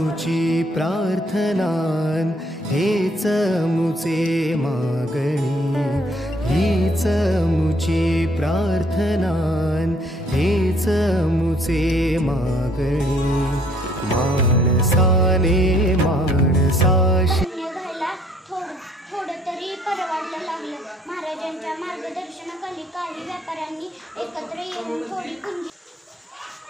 मुची प्रार्थनान हेच मुचे मागणी हीच मुची प्रार्थनान हेच मुचे मागणी माणसाने माणसाशी थोडं तरी परवडलं लागलं. महाराजांच्या मार्गदर्शनाखाली काही व्यापाऱ्यांनी एकत्र येऊन थोडी पुंजी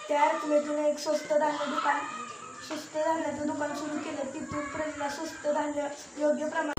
त्या रकमेतून एक स्वस्त धान्याचं दुकान सुरू केलं. तिथून प्रजला स्वस्त धान्य योग्य प्रमाणात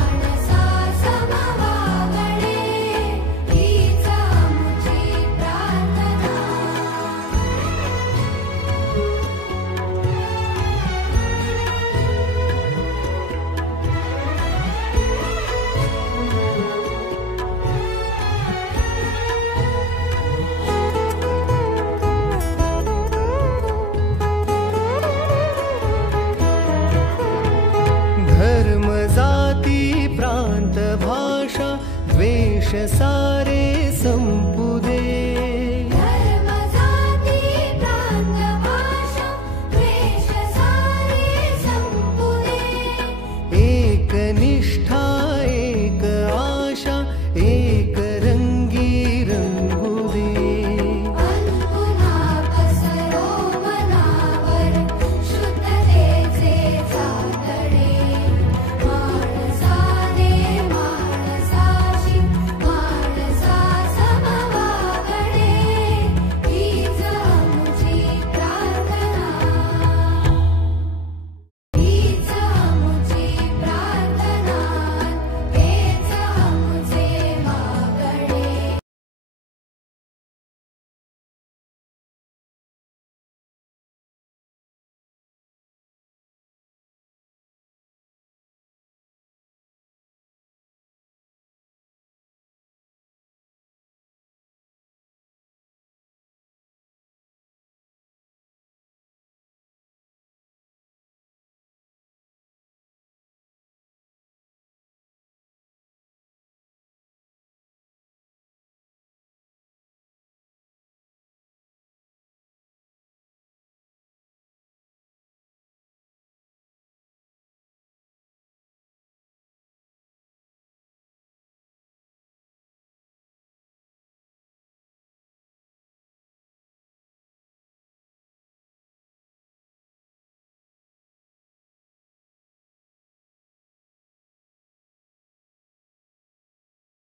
धर्म जाती प्रांत भाषा द्वेष सारे